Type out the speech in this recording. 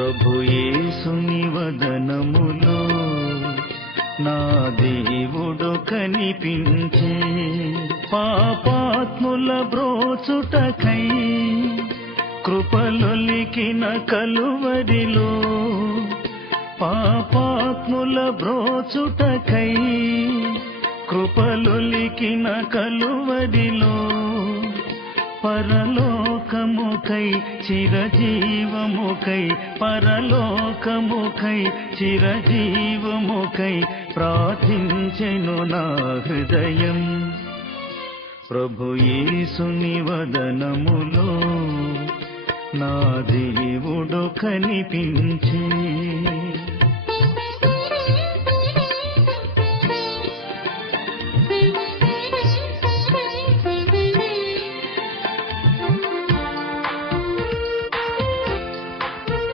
ప్రభు యేసుని వదనములో నా దేవుడు కనిపించే, పాపాత్ముల బ్రోచుటకై కృపలొలికిన కలువరిలో, పాపాత్ముల బ్రోచుటకై కృపలొలికిన కలువరిలో, పరలోకముకై చిరజీవముకై, పరలోకముకై చిరజీవముకై ప్రార్థించెను నా హృదయం. ప్రభు యేసుని వదనములో నా దేవుడు కనిపించే.